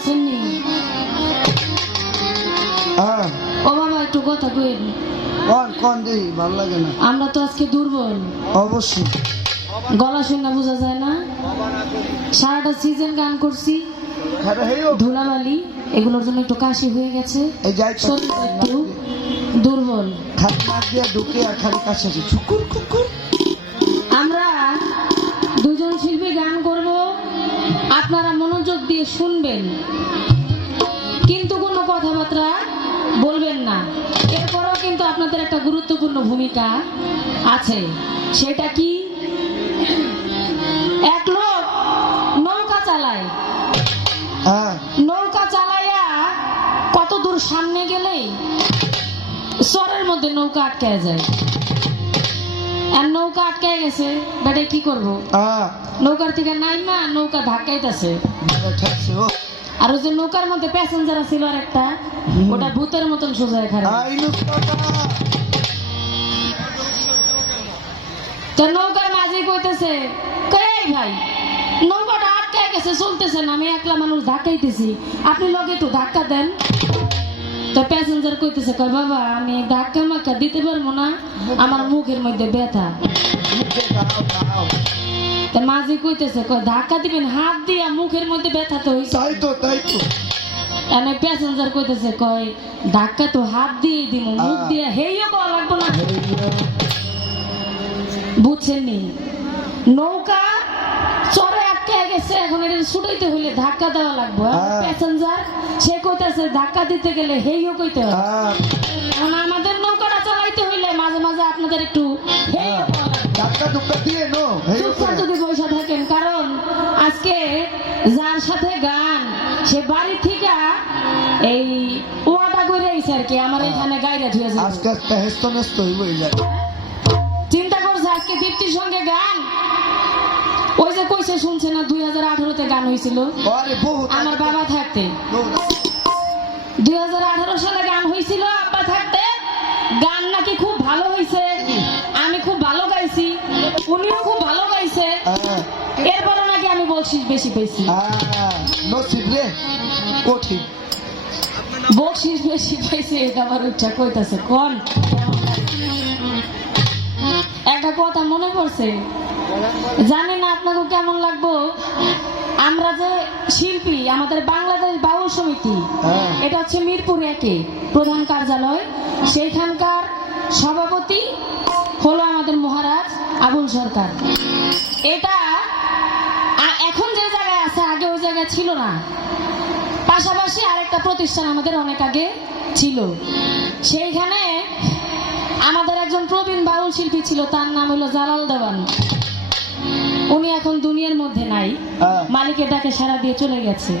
আছেন হ্যাঁ। ও বাবা একটু কথা কইন কন কন দিই ভালো লাগে না। আমরা তো আজকে দুর্বল। অবশ্যই। গলা শুনে বোঝা যায় না? সারাটা সিজন গান করছি। ধুলাবালি এগুলোর জন্য একটু কাশি হয়ে গেছে। এই শরীরটা একটু দুর্বল। খালি নাক দিয়ে ঢুকে আর খালি কাছে আছে। দিয়ে শুনবেন। কিন্তু কোনো কথাবার্তা বলবেন না। এরপরেও কিন্তু আপনাদের একটা গুরুত্বপূর্ণ ভূমিকা আছে। সেটা কি? এক লোক নৌকা চালায়। হ্যাঁ। নৌকা চালাইয়া কত দূর সামনে গেলেই চরের মধ্যে নৌকা আটকে যায়। আর নৌকা আটকে গেছে বেটা কি করব? হ্যাঁ। নৌকার থেকে নাই নাইমা নৌকা ধাক্কাইতেছে। আর ওই যে নৌকার মধ্যে প্যাসেঞ্জার ছিল আর একটা ওটা ভূতের মতন সোজা এখানে। তো নৌকার মাঝে কইতেছে কই ভাই নৌকাটা আটকে গেছে চলতেছে না আমি একলা মানুষ ধাক্কাইতেছি। আপনি লগে একটু ধাক্কা দেন। তো প্যাসেঞ্জার কইতেছে কয় বাবা আমি ধাক্কা মাক্কা দিতে পারব না আমার মুখের মধ্যে ব্যথা। তা মাঝি কইতেছে কয় ধাক্কা দিবেন হাত দিয়া মুখের মধ্যে ব্যথা তো তাই তো তাই তো। এনে প্যাসেঞ্জার কইতেছে কয় ধাক্কা তো হাত দিয়ে দিব মুখ। দিয়ে হেইও কওয়া লাগবো না। বুঝছেন নি নৌকা চরে আটকে গেছে এখন এটা ছুটাইতে হইলে ধাক্কা দেওয়া লাগবে। প্যাসেঞ্জার সে কইতেছে ধাক্কা দিতে গেলে হেইও কইতে হবে। এখন আমাদের নৌকাটা চালাইতে হইলে মাঝে মাঝে আপনাদের একটু হেইও কওয়া। ধাক্কা ধুক্কা দিয়ে নো চুপচাপ যদি বসে থাকেন কারণ আজকে যার সাথে গান সে বাড়ি থেকে এই ওয়াটা করে আইছে আর কি আমার এখানে গাইরা ধুয়েছে আজকে আজকে হেস্ত নেস্ত হইব যায় চিন্তা করছে আজকে দীপ্তির সঙ্গে গান? ওই যে কইছে শুনছে না দুই হাজার আঠারোতে গান হয়েছিল আমার বাবা থাকতে। দুই হাজার আঠারো সালে গান হয়েছিল আব্বা থাকতে। গান নাকি খুব ভালো হয়েছে উনিও খুব ভালো গাইছে। হ্যাঁ। এরপরে নাকি আমি বকশিস বেশি পেয়েছি। হ্যাঁ নসিব রে। কঠিন। বকশিস বেশি পাইছে এটা আবার উঠা কইতাছে কোন? একটা কথা মনে পড়ছে? জানি না আপনাকে কেমন লাগবো। আমরা যে শিল্পী আমাদের বাংলাদেশ বাউল সমিতি হ্যাঁ। এটা হচ্ছে মিরপুর একে প্রধান কার্যালয়। সেইখানকার সভাপতি হলো আমাদের মহারাজ আবুল সরকার। এটা এখন যে জায়গায় আছে আগে ওই জায়গায় ছিল না। পাশাপাশি আরেকটা প্রতিষ্ঠান আমাদের অনেক আগে ছিল। সেইখানে আমাদের একজন প্রবীণ বাউল শিল্পী ছিল তার নাম হলো জালাল দেওয়ান। উনি এখন দুনিয়ার মধ্যে নাই। হ্যাঁ। মালিকের ডাকে সারা দিয়ে চলে গেছে।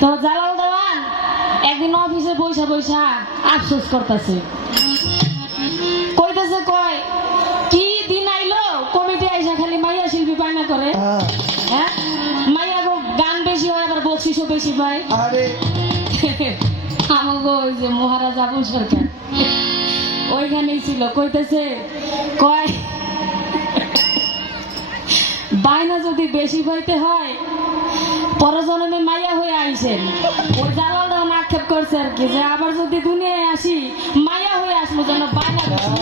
তো জালাল দেওয়ান একদিন অফিসে বৈশা বৈশা আফসোস করতেছে। বেশি আরে। আমাগো ওই যে মহারাজ আবুল সরকার। ওইখানেই ছিল কইতেছে কয় বায়না যদি বেশি পাইতে হয় পরজনমে মাইয়া হয়ে আইছেন ওই জালাল দেওয়ান আক্ষেপ করছে আর কি যে আবার যদি দুনিয়ায় আসি মাইয়া হয়ে আসব যেন বায়না বেশি।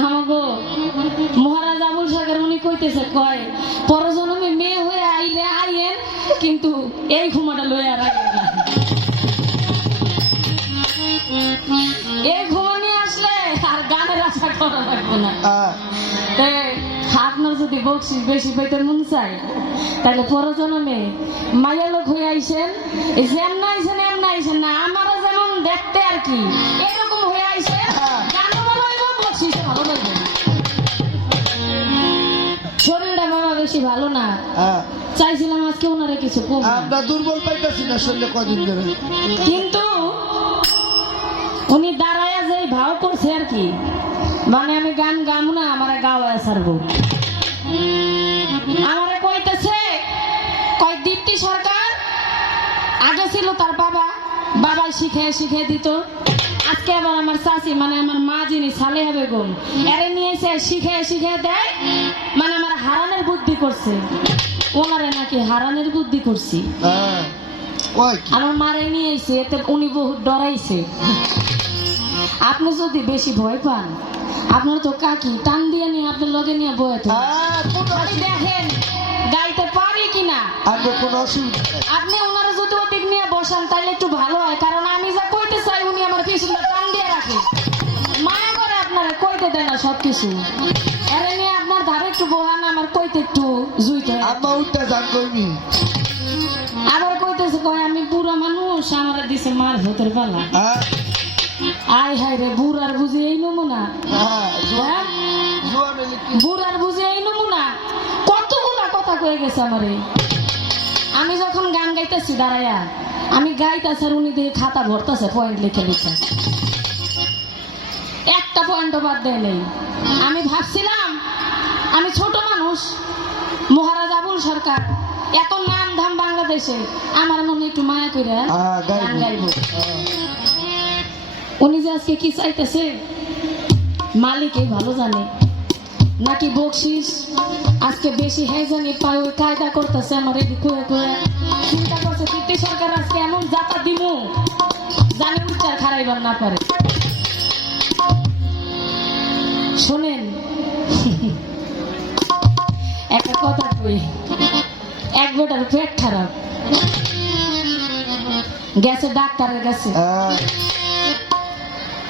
আমাগো মহারাজ আবুল সাগর উনি কইতেছে কয় পরজন্মে মেয়ে হয়ে আইলে আইয়েন কিন্তু এই ঘুমাটা লই আর আইয়েন না। এই ঘুমানি আসলে আর গানের আশা করা লাগবে না আপনার যদি বকশিস বেশি পাইতে মন চায় তাহলে পরজন্মে মাইয়া লোক হয়ে আইসেন যেমন আইসেন এমন আইসেন না আমারও যেমন দেখতে আর কি এরকম বেশি ভালো না। হ্যাঁ। চাইছিলাম আজকে ওনারে কিছু কম আমরা দুর্বল পাইতেছি না শরীরে কদিন ধরে। কিন্তু উনি দাঁড়ায় যে ভাও করছে আর কি। মানে আমি গান গামু না আমার গাওয়া সারবো আমারে কইতেছে কয় দীপ্তি সরকার আগে ছিল তার বাবা বাবা শিখে শিখে দিত। আজকে আবার আমার চাচি মানে আমার মা যিনি সালেহা বেগম এরে নিয়ে এসে শিখে শিখে দেয় মানে আমার হারানোর বুদ্ধি করছে। ওনারে নাকি হারানের বুদ্ধি করছি। হ্যাঁ আমার মারে নিয়ে এসে এতে উনি বহুত ডরাইছে। আপনি যদি বেশি ভয় পান আপনার তো কাকি টান দিয়ে নিয়ে আপনার লগে নিয়ে বয়ে হ্যাঁ দেখেন গাইতে পারি কিনা? আপনি ওনারা যদি ওদিক নিয়ে বসান তাহলে একটু ভালো হয় কারণ এরে নিয়ে আপনার ধারে একটু বহান আমার কইতে একটু জুইতে। আম্মা উঠটা যান কইমি। আবার কইতেছে কয় আমি বুড়া মানুষ আমার দিছে মার ভূতের পালা হ্যাঁ? আয় হায় রে বুড়ার বুঝি এই নমুনা। হ্যাঁ হ্যাঁ? বুড়ার বুঝি এই নমুনা। কতগুলা কথা কয়ে গেছে আমারে। আমি যখন গান গাইতেছি দাঁড়াইয়া আমি গাইতেছি আর উনি দিয়ে খাতা ভরতেছে পয়েন্ট লিখে লিখে। একটা পয়েন্টও বাদ দেয় নেই। আমি ভাবছিলাম আমি ছোট মানুষ মহারাজ আবুল সরকার এত নাম ধাম বাংলাদেশে আমার মনে একটু মায়া করে গান গাইবো। উনি যে আজকে কি চাইতেছে মালিকই ভালো জানে। নাকি বকশিস আজকে বেশি হ্যাঁ জানি পায় ওই কায়দা করতেছে আমার এটি কুয়ে কুয়ে চিন্তা করছে কীর্তি সরকার আজকে এমন জাতা দিমু জানি উচ্চার খারাইবার না পারে। শোনেন। একটা কথা কই এক বেটার পেট খারাপ। গেছে ডাক্তারের কাছে।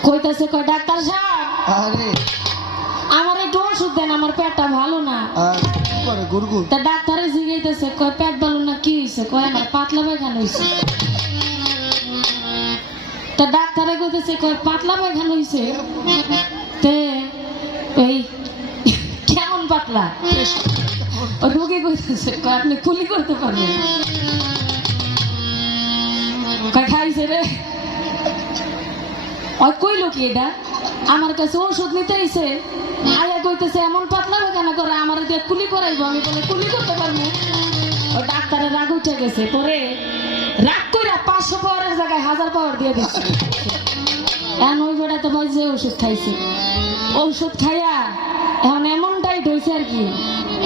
কইতাছে কয় ডাক্তার সাহেব আরে। আমার একটু ওষুধ দেন আমার পেটটা ভালো না। তা ডাক্তারে জিগাইতেছে কয় পেট ভালো না কি হয়েছে কয় আমার পাতলা পায়খানা হয়েছে তা ডাক্তারে কইতেছে কয় পাতলা পায়খানা হয়েছে তে এই, কেমন পাতলা? রোগী কইতেছে আপনি কুলি করতে পারবেন? খাইছে রে। ওই কইলো কি এটা? আমার কাছে ওষুধ নিতে আইছে। আয়া কইতেছে, এমন পাতলা বেগানা করে আমার দিয়ে কুলি করাইবো। আমি বলে, কুলি করতে পারব। ওই ডাক্তারের রাগ উঠে গেছে। পরে রাগ কইরা পাঁচশো পাওয়ারের জায়গায় হাজার পাওয়ার দিয়ে দিচ্ছে। এখন ওই বেড়া তো যে ওষুধ খাইছে। ঔষধ খাইয়া এখন এমনটাই ধইছে আর কি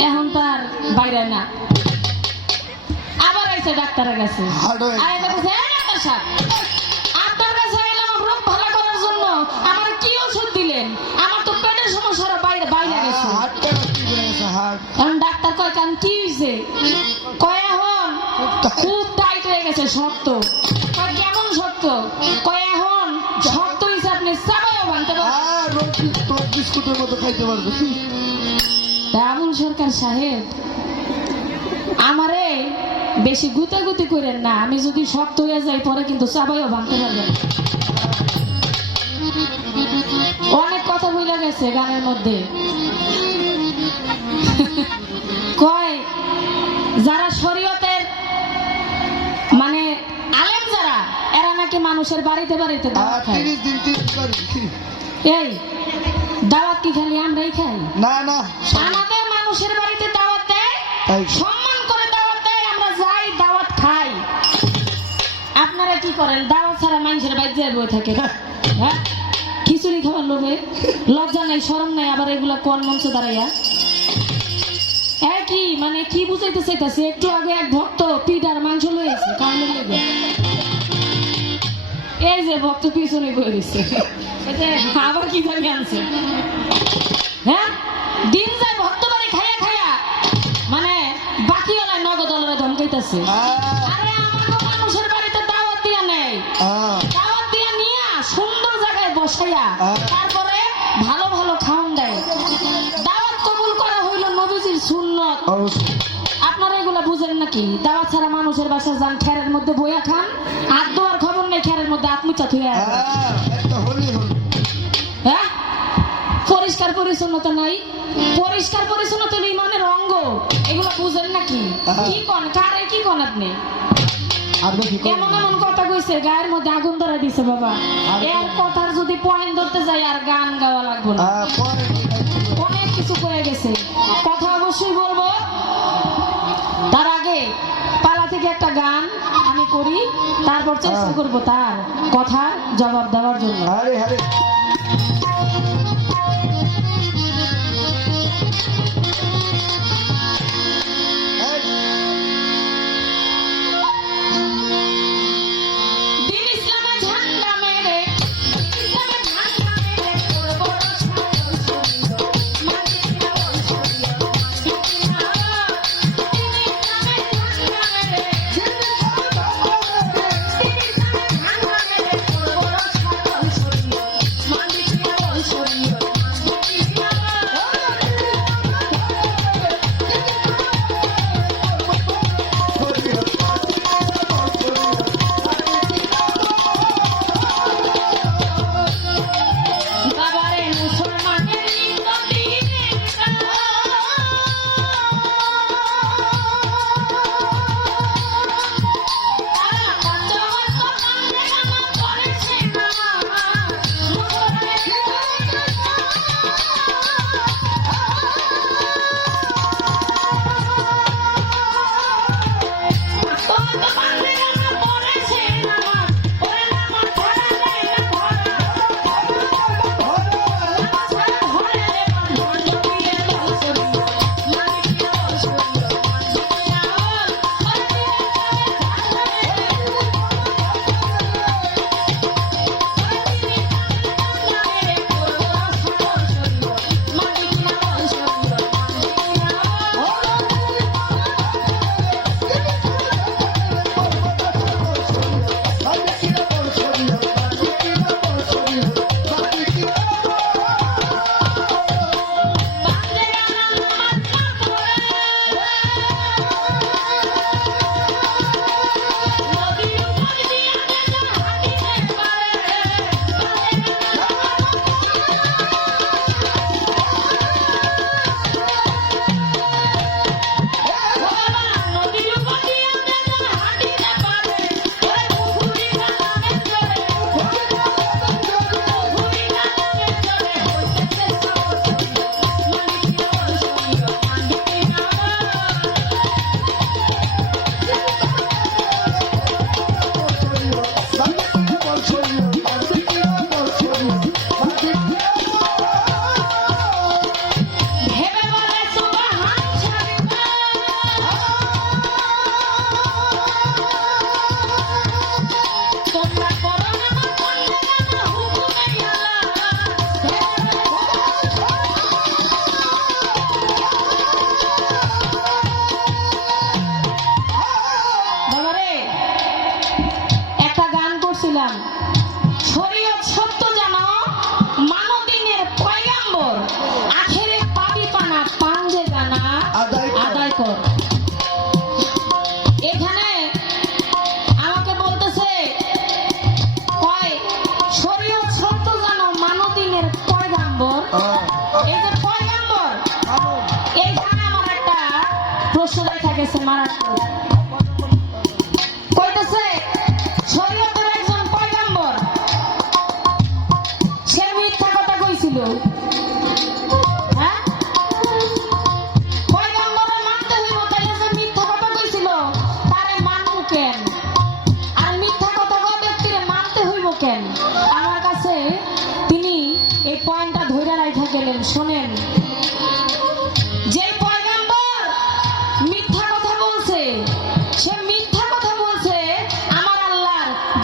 এখন তার বাইরে না। আবার আইছে ডাক্তারের কাছে। আরে বলছে, ডাক্তার সাহেব, কয় কান কি হয়েছে কয় এখন খুব টাইট। খুব টাইট হয়ে গেছে শক্ত। কয় কেমন শক্ত? কয় এখন পারবেন আর রোজ তোর বিস্কুটের মতো খাইতে পারবে তা সরকার সাহেব আমারে বেশি গুতাগুতি করেন না আমি যদি শক্ত হয়ে যাই পরে কিন্তু চাবাইও ভাঙতে পারবেন অনেক কথা বলে গেছে গানের মধ্যে। কয় যারা শরীয়তের মানে আলেম যারা এরা নাকি মানুষের বাড়িতে বাড়িতে আর দাওয়াত খায়। দিন। এই দাওয়াত কি খালি আমরাই খাই? না না আমাদের মানুষের বাড়িতে দাওয়াত দেয় সম্মান করে দাওয়াত দেয় আমরা যাই দাওয়াত খাই। আপনারা কি করেন? দাওয়াত ছাড়া মানুষের বাড়িতে বই থাকে। হ্যাঁ। খিচুড়ি খাবার লোভে। লজ্জা নাই শরম নাই আবার এগুলা কোন মঞ্চে দাঁড়াইয়া? একই মানে কি বুঝাইতে চাইতেছে? একটু আগে এক ভক্ত পিঠার মাংস লয়েছে কারণের লেগে এই যে ভক্ত পিছনে বয়ে আবার কি জানি আনছে হ্যাঁ দিন যায় ভক্ত বাড়ি খাইয়া খাইয়া মানে বাকি ওলাই নগদ ওলাই ধমকাইতেছে আরে মানুষের বাড়িতে দাওয়াত দিয়া নেই দাওয়াত দিয়া নিয়া সুন্দর জায়গায় বসাইয়া। তারপরে ভালো ভালো খাওন দেয় দাওয়াত কবুল করা হইল নবীজির সুন্নত আপনারা এগুলা বুঝেন নাকি দাওয়াত ছাড়া মানুষের বাসা যান খেরের মধ্যে বইয়া খান আর মধ্যে থুয়ে হ্যাঁ হ্যাঁ? পরিষ্কার পরিচ্ছন্নতা নাই? পরিষ্কার পরিচ্ছন্নতা হলো ইমানের অঙ্গ এগুলো বুঝেন নাকি? হ্যাঁ। কি কন? কারে কি কন আপনি? এমন এমন কথা কইছে গায়ের মধ্যে আগুন ধরে দিছে বাবা। এর কথার যদি পয়েন্ট ধরতে যাই আর গান গাওয়া লাগবে না। অনেক কিছু কয়ে গেছে। কথা অবশ্যই বলব। তার আগে পালা থেকে একটা গান। করি তারপর চেষ্টা করব তার কথা জবাব দেওয়ার জন্য।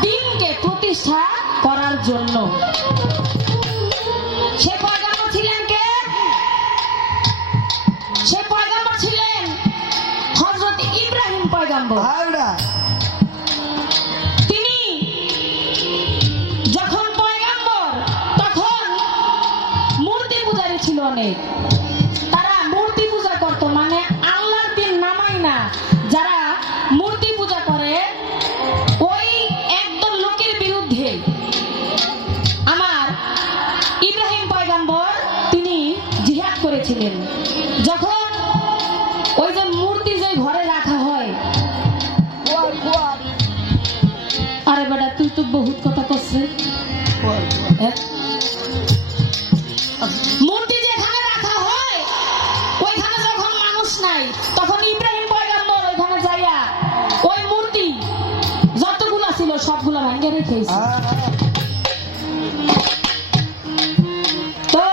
দিনকে প্রতিষ্ঠা করার জন্য। সে ভাঙ্গে তো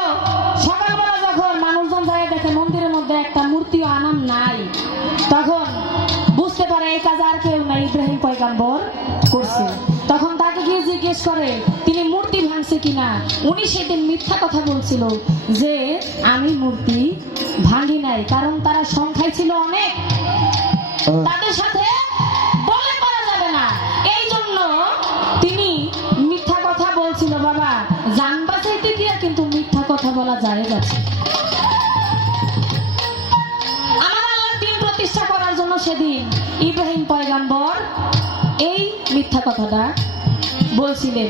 সকালবেলা যখন মানুষজন যায় দেখে মন্দিরের মধ্যে একটা মূর্তি আনাম নাই। তখন বুঝতে পারে এই কাজ আর কেউ নাই ইব্রাহিম পয়গাম্বর করছে। তখন তাকে গিয়ে জিজ্ঞেস করে তিনি মূর্তি ভাঙছে কিনা? উনি সেদিন মিথ্যা কথা বলছিল যে আমি মূর্তি ভাঙি নাই কারণ তারা সংখ্যায় ছিল অনেক। তাদের সাথে কথাটা বলছিলেন।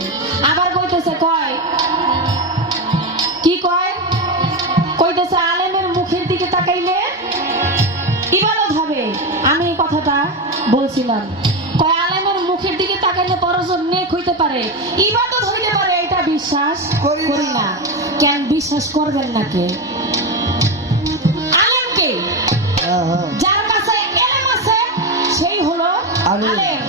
আবার কইতেছে কয়? কি কয়? কইতেছে আলেমের মুখের দিকে তাকাইলে ইবাদত হবে। আমি এই কথাটা বলছিলাম। কয় আলেমের মুখের দিকে তাকাইলে পরজন নেক হইতে পারে। ইবাদত হইতে পারে এটা বিশ্বাস করি না। কেন বিশ্বাস করবেন না কে? আলেমকে হ্যাঁ হ্যাঁ। যার কাছে এলেম আছে সেই হলো আলেম।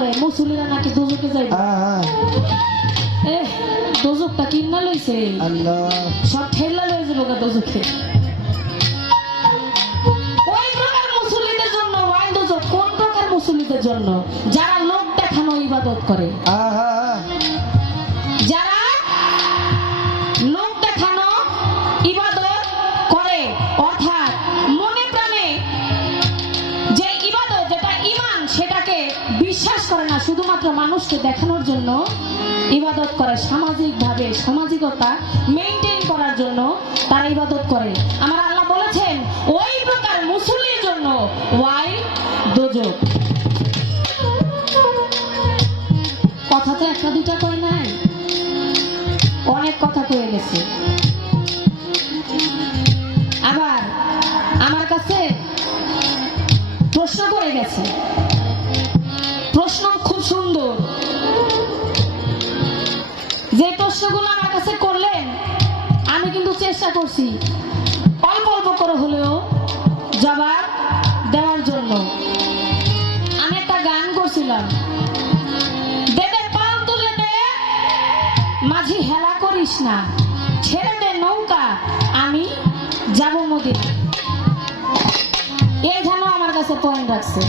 পড়ে মুসল্লিরা নাকি দুজকে যাইবে। এ দুজকটা কিনা লইছে। আল্লাহ। সব ঠেলা লয়ে যাব গা দোজখে। ওই প্রকার মুসল্লিদের জন্য দোজক কোন প্রকার জন্য? যারা লোক দেখানো ইবাদত করে। হ্যাঁ মানুষকে দেখানোর জন্য ইবাদত করে সামাজিক ভাবে সামাজিকতা মেনটেন করার জন্য তারা ইবাদত করে। আমার আল্লাহ বলেছেন, ওই প্রকার মুসল্লির জন্য ওয়াই দোজক। কথা তো একটা দুটা কয় নাই। অনেক কথা কয়ে গেছে। আবার আমার কাছে প্রশ্ন করে গেছে। প্রশ্ন খুব সুন্দর। যে প্রশ্নগুলো আমার কাছে করলেন, আমি কিন্তু চেষ্টা করছি অল্প অল্প করে হলেও জবাব দেওয়ার জন্য। আমি একটা গান করছিলাম। দেবে পাল তুলে দে, মাঝি হেলা করিস না। ছেড়ে দে নৌকা, আমি যাব মদিনা এইখানেও আমার কাছে পয়েন্ট রাখছে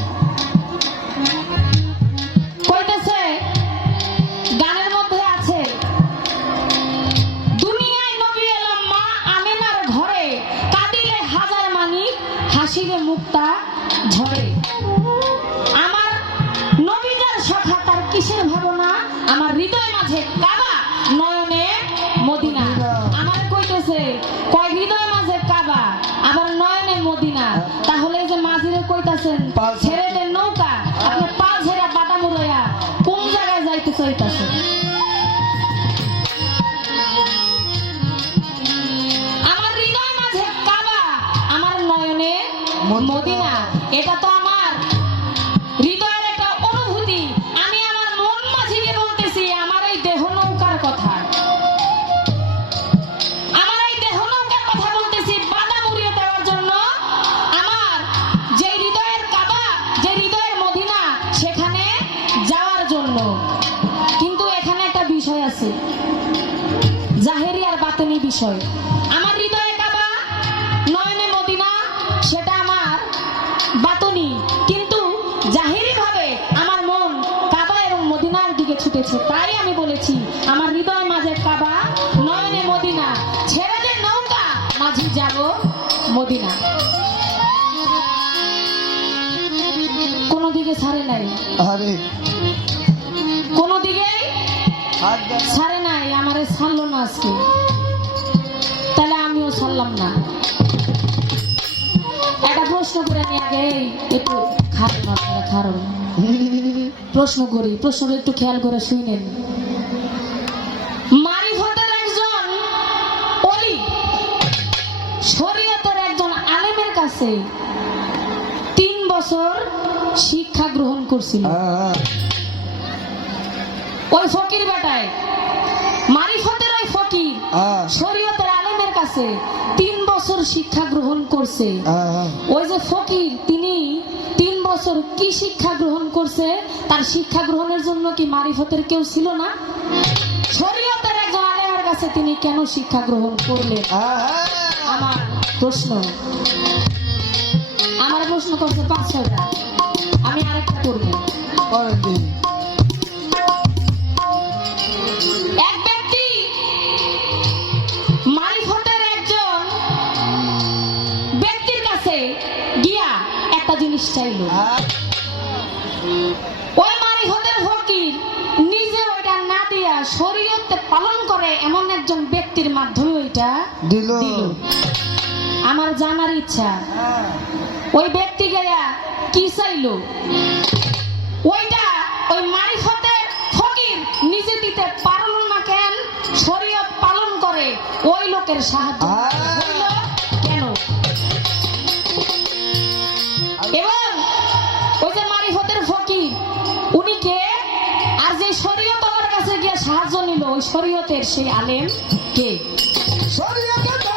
হৃদয় মাঝে। কাবা নয়নে বিষয় আমার হৃদয়ে কাবা নয়নে মদিনা সেটা আমার বাতনি। কিন্তু জাহেরি ভাবে আমার মন কাবা এবং মদিনার দিকে ছুটেছে। তাই আমি বলেছি আমার হৃদয় মাঝে কাবা নয়নে মদিনা। ছেড়ে দে নৌকা মাঝি যাব মদিনা। কোনো দিকে ছাড়ে নাই। আরে। কোনো দিকেই হাত ছাড়ে নাই আমারে ছাড়লো না আজকে। ছাড়লাম না। একটা প্রশ্ন করে নিয়ে আগে একটু খারণ আপনারা খারণ প্রশ্ন করি প্রশ্নটা একটু খেয়াল করে শুনেন। মারিফতের একজন অলি শরীয়তের একজন আলেমের কাছে তিন বছর শিক্ষা গ্রহণ করছিল। ওই ফকির বেটায় মারিফতের ওই ফকির আহ, কাছে তিন বছর শিক্ষা গ্রহণ করছে। ওই যে ফকির তিনি তিন বছর কি শিক্ষা গ্রহণ করছে তার শিক্ষা গ্রহণের জন্য কি মারিফতের কেউ ছিল না? শরীয়তের একজন আলেমের কাছে তিনি কেন শিক্ষা গ্রহণ করলেন? আমার প্রশ্ন। আমার প্রশ্ন করছে পাঁচ ছয়টা। আমি আরেকটা করব। চাইলো। ওই মারিফতের ফকির নিজে ওইটা না দিয়া শরীয়তে পালন করে এমন একজন ব্যক্তির মাধ্যমে ওইটা দিল। দিল। আমার জানার ইচ্ছা ওই ব্যক্তি গিয়া কি চাইলো? ওইটা ওই মারিফতের ফকির নিজে দিতে পারল না কেন? শরীয়ত পালন করে ওই লোকের সাহায্য। শরীয়তের সেই আলেম কে? শরীয়তে